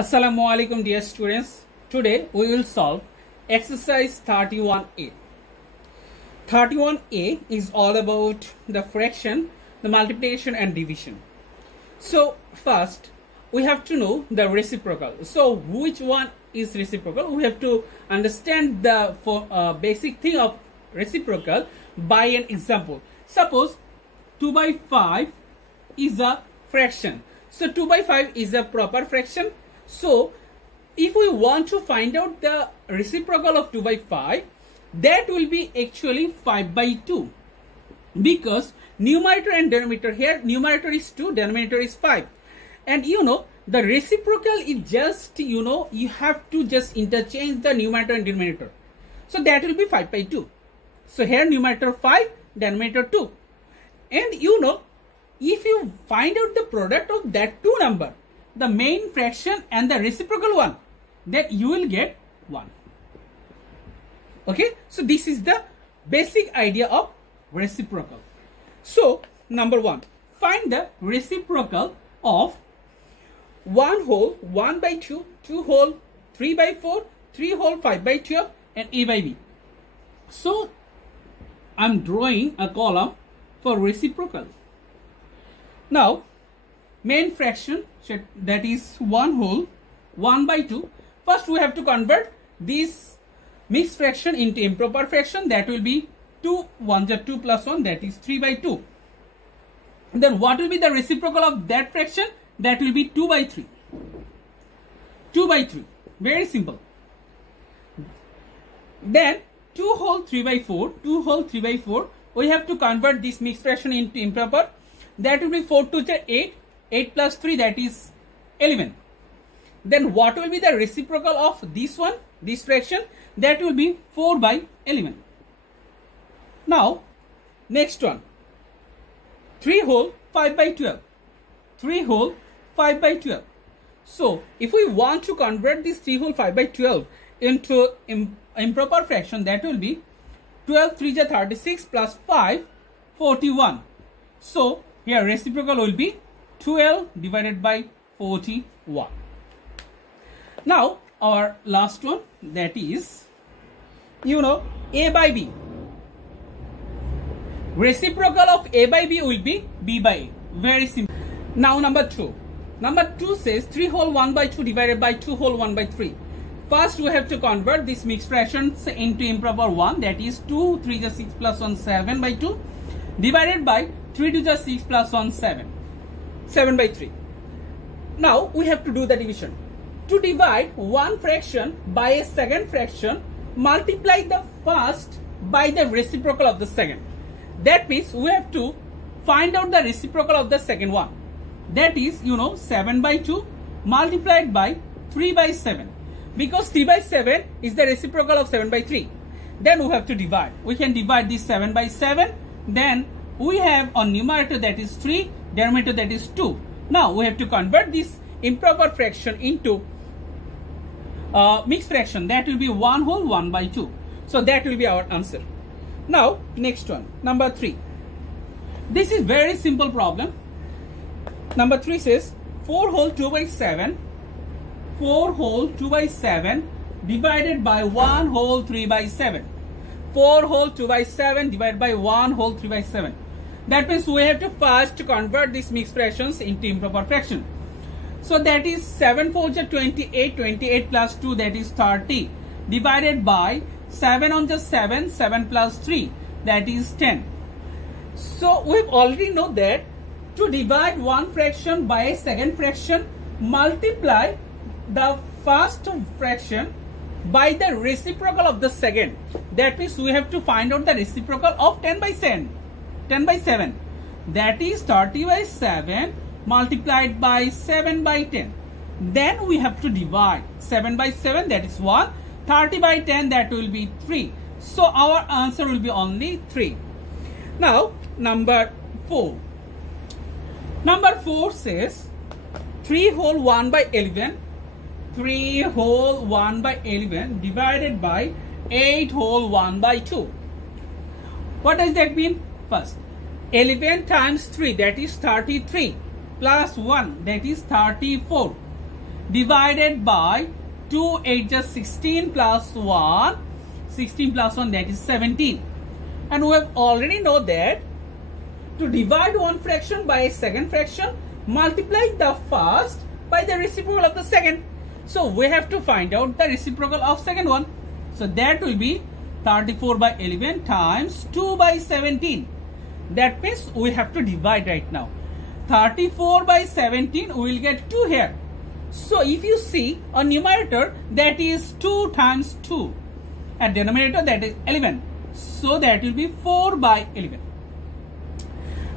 Assalamualaikum dear students. Today we will solve exercise 31A. 31A is all about the fraction, the multiplication and division. So first we have to know the reciprocal. So which one is reciprocal? We have to understand the basic thing of reciprocal by an example. Suppose 2 by 5 is a fraction. So 2 by 5 is a proper fraction. So if we want to find out the reciprocal of 2 by 5, that will be actually 5 by 2, because numerator and denominator, here numerator is 2, denominator is 5, and the reciprocal is just you have to just interchange the numerator and denominator. So that will be 5 by 2. So here numerator 5, denominator 2, and if you find out the product of that two number, the main fraction and the reciprocal one, then you will get 1. Okay, so this is the basic idea of reciprocal. So number 1, find the reciprocal of 1 whole 1 by 2, 2 whole 3 by 4, 3 whole 5 by 12 and a by b. So I'm drawing a column for reciprocal. Now main fraction, that is 1 whole 1 by 2. First we have to convert this mixed fraction into improper fraction. That will be 2 1 2 plus 1, that is 3 by 2. Then what will be the reciprocal of that fraction? That will be 2 by 3. 2 by 3, very simple. Then 2 whole 3 by 4, 2 whole 3 by 4, we have to convert this mixed fraction into improper. That will be 4 to the 8, 8 plus 3, that is 11. Then what will be the reciprocal of this one, this fraction? That will be 4 by 11. Now next one, 3 whole 5 by 12, 3 whole 5 by 12. So if we want to convert this 3 whole 5 by 12 into improper fraction, that will be 12 3 is 36 plus 5 41. So here reciprocal will be 12 divided by 41. Now our last one, that is a by b. Reciprocal of a by b will be b by a. Very simple. Now number 2. Number 2 says 3 whole 1 by 2 divided by 2 whole 1 by 3. First we have to convert this mixed fractions into improper one, that is 2 3 is 6 plus 1 7 by 2 divided by 3 to the 6 plus 1 7 by 3. Now we have to do the division. To divide one fraction by a second fraction, multiply the first by the reciprocal of the second. That means we have to find out the reciprocal of the second one. That is 7 by 2 multiplied by 3 by 7. Because 3 by 7 is the reciprocal of 7 by 3. Then we have to divide. We can divide this 7 by 7. Then we have on numerator, that is 3, denominator, that is 2. Now we have to convert this improper fraction into mixed fraction. That will be 1 whole 1 by 2. So that will be our answer. Now next one, number 3. This is very simple problem. Number 3 says 4 whole 2 by 7, 4 whole 2 by 7 divided by 1 whole 3 by 7. 4 whole 2 by 7 divided by 1 whole 3 by 7. That means we have to first convert these mixed fractions into improper fraction. So that is 7 4 is 28, 28 plus 2, that is 30, divided by 7 on the 7, 7 plus 3, that is 10. So we already know that to divide one fraction by a second fraction, multiply the first fraction by the reciprocal of the second. That means we have to find out the reciprocal of 10 by 7. 10 by 7, that is 30 by 7 multiplied by 7 by 10. Then we have to divide 7 by 7, that is 1, 30 by 10, that will be 3. So our answer will be only 3. Now number 4. Number 4 says 3 whole 1 by 11, 3 whole 1 by 11 divided by 8 whole 1 by 2. What does that mean? First, 11 times 3, that is 33, plus 1, that is 34. divided by 2 8 just 16 plus 1, 16 plus 1 that is 17. And we have already know that to divide one fraction by a second fraction, multiply the first by the reciprocal of the second. So we have to find out the reciprocal of second one. So that will be 34 by 11 times 2 by 17. That means we have to divide right now. 34 by 17 we will get 2 here. So if you see a numerator, that is 2 times 2. And denominator, that is 11. So that will be 4 by 11.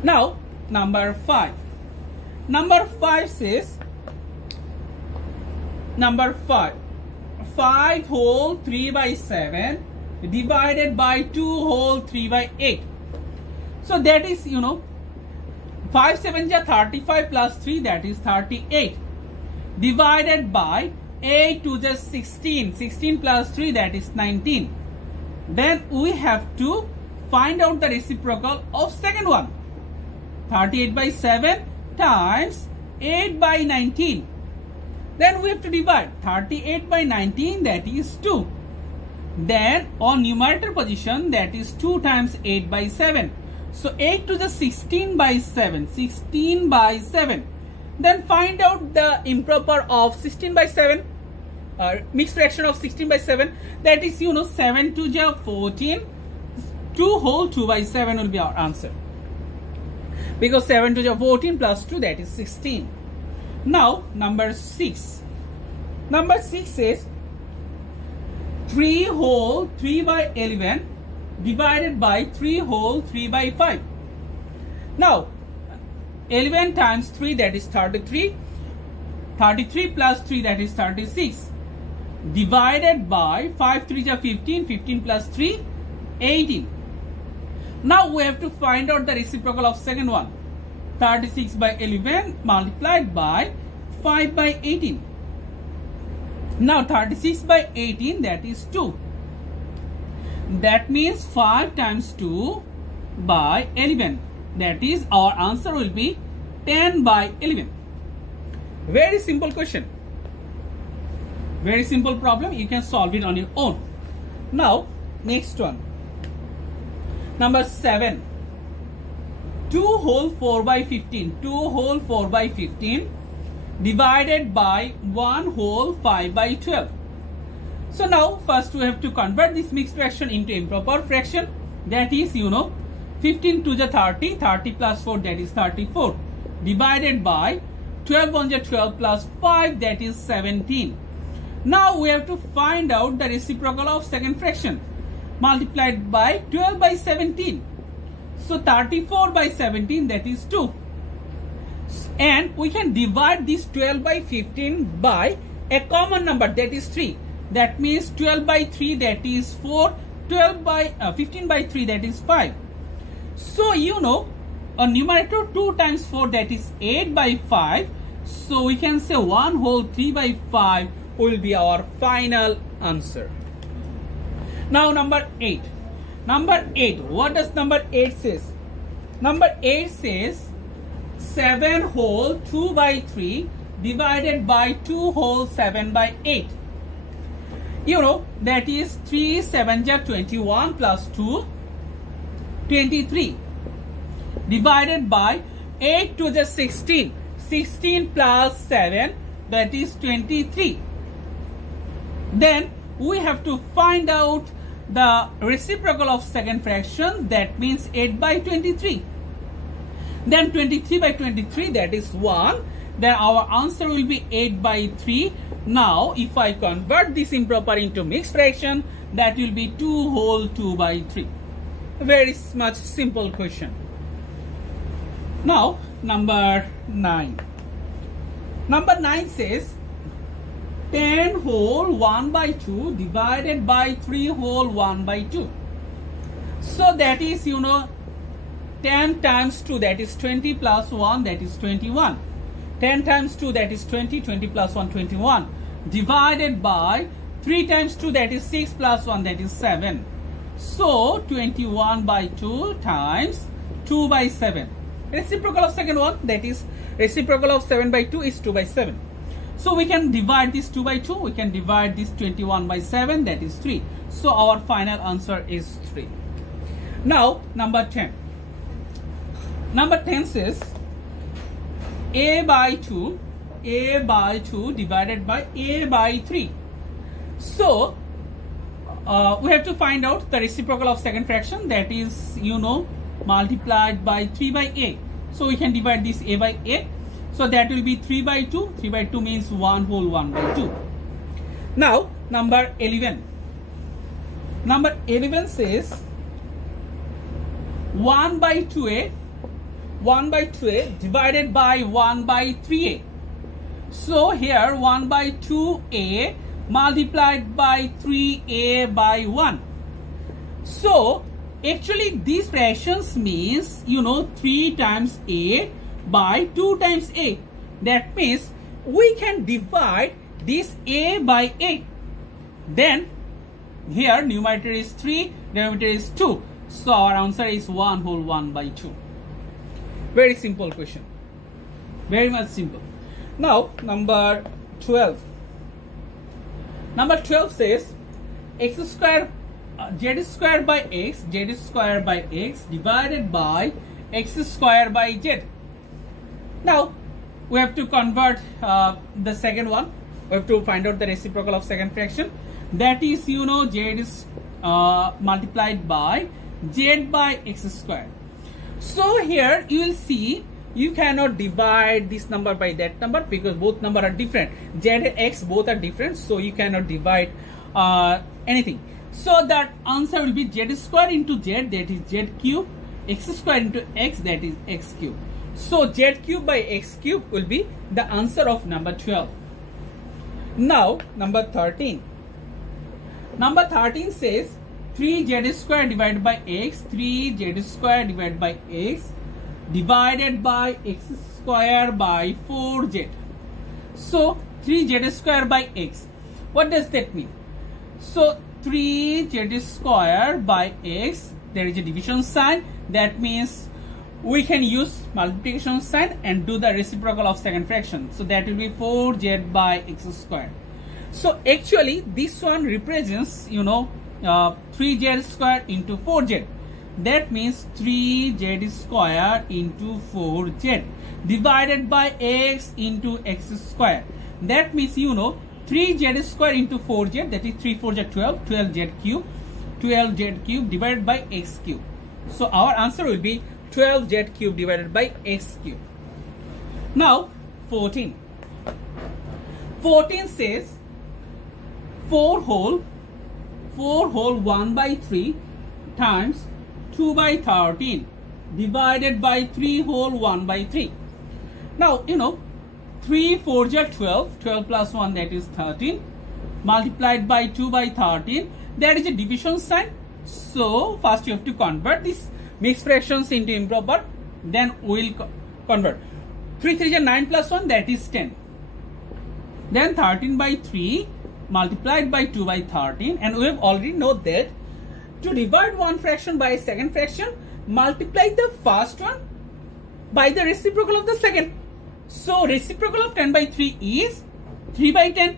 Now number 5. Number 5 says, number 5, 5 whole 3 by 7 divided by 2 whole 3 by 8. So that is, 5 7 is 35 plus 3, that is 38, divided by 8 to the 16, 16 plus 3, that is 19. Then we have to find out the reciprocal of second one. 38 by 7 times 8 by 19. Then we have to divide 38 by 19, that is 2. Then on numerator position, that is 2 times 8 by 7. So 8 to the 16 by 7, 16 by 7. Then find out the improper of 16 by 7, mixed fraction of 16 by 7. That is, 7 to the 14, 2 whole 2 by 7 will be our answer. Because 7 to the 14 plus 2, that is 16. Now number 6. Number 6 says 3 whole 3 by 11 divided by 3 whole 3 by 5. Now 11 times 3, that is 33. 33 plus 3, that is 36. Divided by 5 3 is 15. 15 plus 3, 18. Now we have to find out the reciprocal of second one. 36 by 11 multiplied by 5 by 18. Now 36 by 18, that is 2. That means 5 times 2 by 11. That is, our answer will be 10 by 11. Very simple question. Very simple problem. You can solve it on your own. Now next one. Number 7. 2 whole 4 by 15. 2 whole 4 by 15 divided by 1 whole 5 by 12. So now first we have to convert this mixed fraction into improper fraction. That is, 15 to the 30. 30 plus 4, that is 34. Divided by 12 on the 12 plus 5, that is 17. Now we have to find out the reciprocal of second fraction. Multiplied by 12 by 17. So 34 by 17, that is 2. And we can divide this 12 by 15 by a common number, that is 3. That means 12 by 3, that is 4. 15 by 3, that is 5. So a numerator 2 times 4, that is 8 by 5. So we can say 1 whole 3 by 5 will be our final answer. Now number 8. Number 8. What does number 8 says? Number 8 says 7 whole 2 by 3 divided by 2 whole 7 by 8. That is 3 7 ja 21 plus 2, 23. Divided by 8 to the 16. 16 plus 7, that is 23. Then we have to find out the reciprocal of second fraction. That means 8 by 23. Then 23 by 23, that is 1. Then our answer will be 8 by 3. Now if I convert this improper into mixed fraction, that will be 2 whole 2 by 3. Very much simple question. Now number 9. Number 9 says 10 whole 1 by 2 divided by 3 whole 1 by 2. So that is, 10 times 2, that is 20 plus 1, that is 21. 10 times 2, that is 20. 20 plus 1, 21. Divided by 3 times 2, that is 6 plus 1, that is 7. So 21 by 2 times 2 by 7. Reciprocal of second one, that is reciprocal of 7 by 2 is 2 by 7. So we can divide this 2 by 2. We can divide this 21 by 7. That is 3. So our final answer is 3. Now number 10. Number 10 says a by 2 divided by a by 3. So we have to find out the reciprocal of second fraction, that is, multiplied by 3 by a. So we can divide this a by a. So that will be 3 by 2. 3 by 2 means 1 whole 1 by 2. Now number 11. Number 11 says 1 by 2a divided by 1 by 3a. So here 1 by 2a multiplied by 3a by 1. So actually these fractions means 3 times a by 2 times a. That means we can divide this a by a. Then here numerator is 3, denominator is 2. So our answer is 1 whole 1 by 2. Very simple question. Very much simple. Now number 12. Number 12 says x square z square by x divided by x square by z. Now we have to convert the second one. We have to find out the reciprocal of second fraction. That is, z is multiplied by z by x square. So here you will see you cannot divide this number by that number because both numbers are different. Z and x both are different, so you cannot divide anything. So that answer will be z square into z, that is z cube, x square into x, that is x cube. So z cube by x cube will be the answer of number 12. Now number 13. Number 13 says 3z square divided by x, 3z square divided by x divided by x square by 4z. So 3z square by x. What does that mean? So 3z square by x, there is a division sign. That means we can use multiplication sign and do the reciprocal of second fraction. So that will be 4z by x square. So actually this one represents 3z square into 4z. That means 3z square into 4z divided by x into x square. That means 3z square into 4z, that is 3 4 z 12, 12z cube divided by x cube. So our answer will be 12z cube divided by x cube. Now 14. 14 says 4 whole 1 by 3 times 2 by 13 divided by 3 whole 1 by 3. Now 3 4 is 12, 12 plus 1, that is 13, multiplied by 2 by 13, that is a division sign. So first you have to convert these mixed fractions into improper, then we will convert. 3 3 is 9 plus 1, that is 10. Then 13 by 3 multiplied by 2 by 13, and we have already know that to divide one fraction by a second fraction, multiply the first one by the reciprocal of the second. So reciprocal of 10 by 3 is 3 by 10.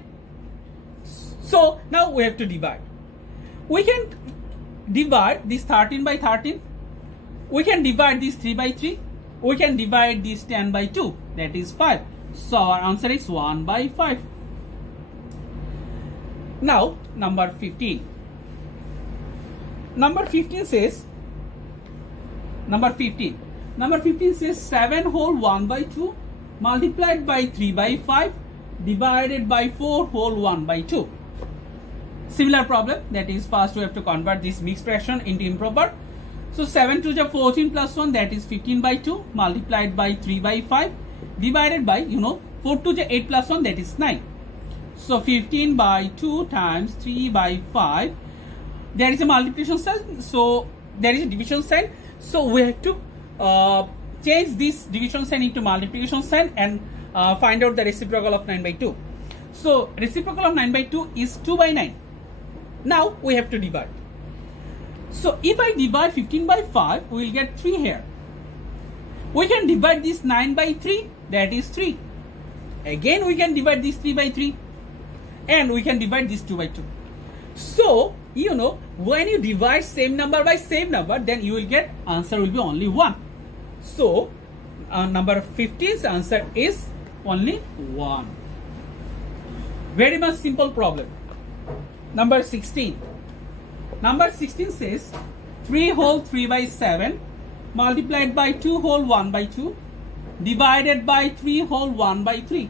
So now we have to divide. We can divide this 13 by 13. We can divide this 3 by 3. We can divide this 10 by 2. That is 5. So our answer is 1 by 5. Now number 15. Number 15 says 7 whole 1 by 2 multiplied by 3 by 5 divided by 4 whole 1 by 2. Similar problem, that is first we have to convert this mixed fraction into improper. So 7 to the 14 plus 1, that is 15 by 2 multiplied by 3 by 5 divided by 4 to the 8 plus 1, that is 9. So 15 by 2 times 3 by 5, there is a multiplication sign, so there is a division sign. So we have to change this division sign into multiplication sign and find out the reciprocal of 9 by 2. So reciprocal of 9 by 2 is 2 by 9. Now we have to divide. So if I divide 15 by 5, we will get 3 here. We can divide this 9 by 3, that is 3. Again we can divide this 3 by 3 and we can divide this 2 by 2. So you know, when you divide same number by same number, then you will get answer will be only 1. So number 15's answer is only 1. Very much simple problem. Number 16. Number 16 says 3 whole 3 by 7 multiplied by 2 whole 1 by 2 divided by 3 whole 1 by 3.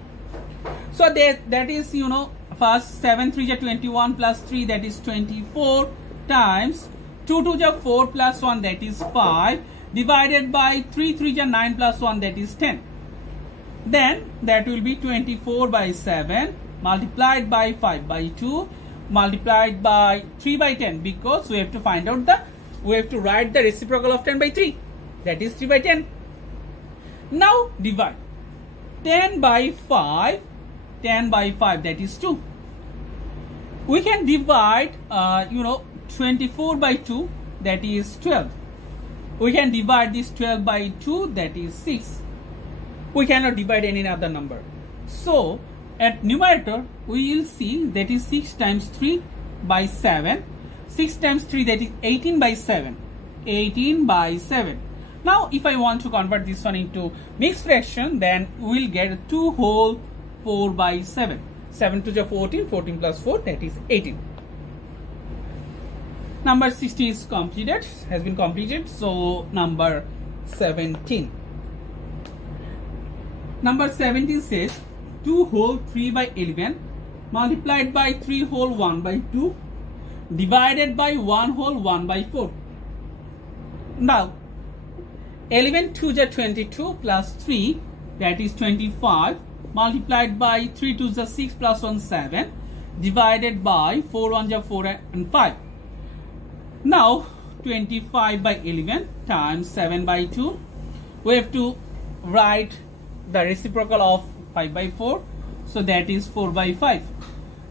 So that is, you know, first 7 3 is 21 plus 3, that is 24, times 2 2 is 4 plus 1, that is 5, divided by 3 3 is 9 plus 1, that is 10. Then that will be 24 by 7 multiplied by 5 by 2 multiplied by 3 by 10, because we have to find out we have to write the reciprocal of 10 by 3, that is 3 by 10. Now divide 10 by 5, 10 by 5, that is 2. We can divide 24 by 2, that is 12. We can divide this 12 by 2, that is 6. We cannot divide any other number. So at numerator we will see that is 6 times 3 by 7. 6 times 3, that is 18 by 7. 18 by 7. Now if I want to convert this one into mixed fraction, then we will get 2 whole 4 by 7. 7 to the 14, 14 plus 4, that is 18. Number 16 is completed, has been completed. So number 17. Number 17 says 2 whole 3 by 11 multiplied by 3 whole 1 by 2 divided by 1 whole 1 by 4. Now 11 2 is 22 plus 3, that is 25, multiplied by 3 2 is 6 plus 1 7, divided by 4 1 is 4 and 5. Now 25 by 11 times 7 by 2. We have to write the reciprocal of 5 by 4, so that is 4 by 5.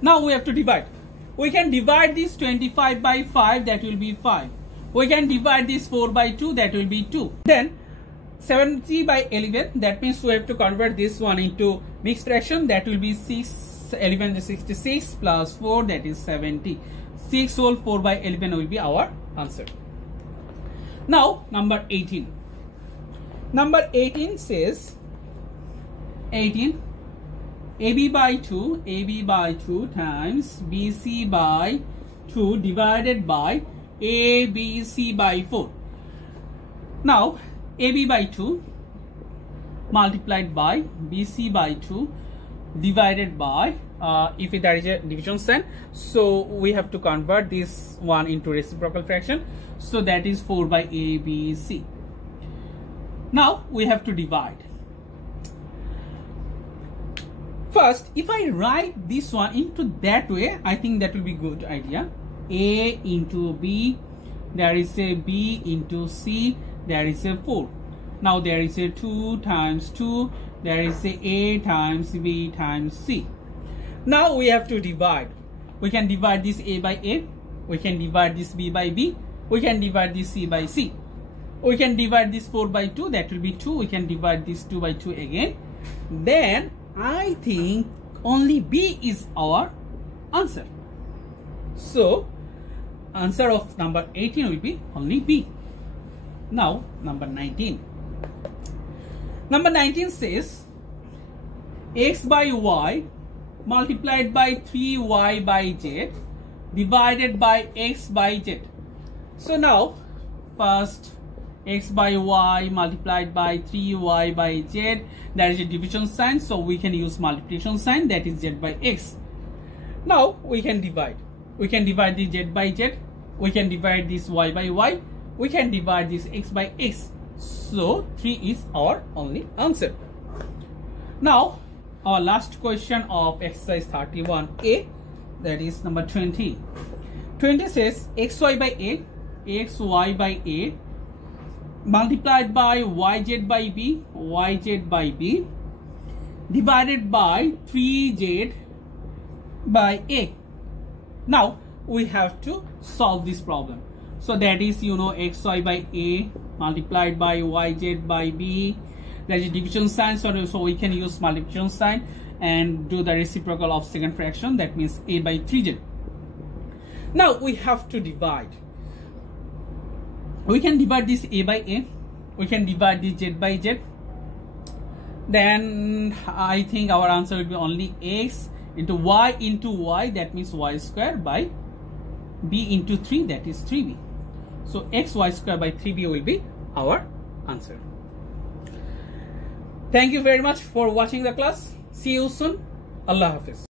Now we have to divide. We can divide this 25 by 5, that will be 5. We can divide this 4 by 2, that will be 2. Then 70 by 11, that means we have to convert this one into mixed fraction, that will be 6, 11 is 66 plus 4, that is 70. 6 whole 4 by 11 will be our answer. Now number 18. Number 18 says 18 AB by 2 times BC by 2 divided by ABC by 4. Now AB by 2 multiplied by BC by 2 divided by if there is a division sign, so we have to convert this one into reciprocal fraction, so that is 4 by ABC. Now we have to divide. First, if I write this one into that way, I think that will be good idea. A into B, there is a B into C, there is a 4. Now there is a 2 times 2, there is a times B times C. Now we have to divide. We can divide this A by A, we can divide this B by B, we can divide this C by C. We can divide this 4 by 2, that will be 2, we can divide this 2 by 2 again. Then I think only B is our answer. So answer of number 18 will be only B. Now number 19. Number 19 says x by y multiplied by 3y by z divided by x by z. So now first x by y multiplied by 3y by z, there is a division sign, so we can use multiplication sign, that is z by x. Now we can divide. We can divide the z by z, we can divide this y by y, we can divide this x by x. So 3 is our only answer. Now our last question of exercise 31A, that is number 20. 20 says xy by a, xy by a multiplied by yz by b, yz by b divided by 3z by a. Now we have to solve this problem. So that is, xy by a multiplied by yz by b. There is a division sign, so we can use multiplication sign, and do the reciprocal of second fraction, that means a by 3z. Now we have to divide. We can divide this a by a, we can divide this z by z. Then I think our answer will be only x into y, that means y square, by b into 3, that is 3b. So x y square by 3b will be our answer. Thank you very much for watching the class. See you soon. Allah Hafiz.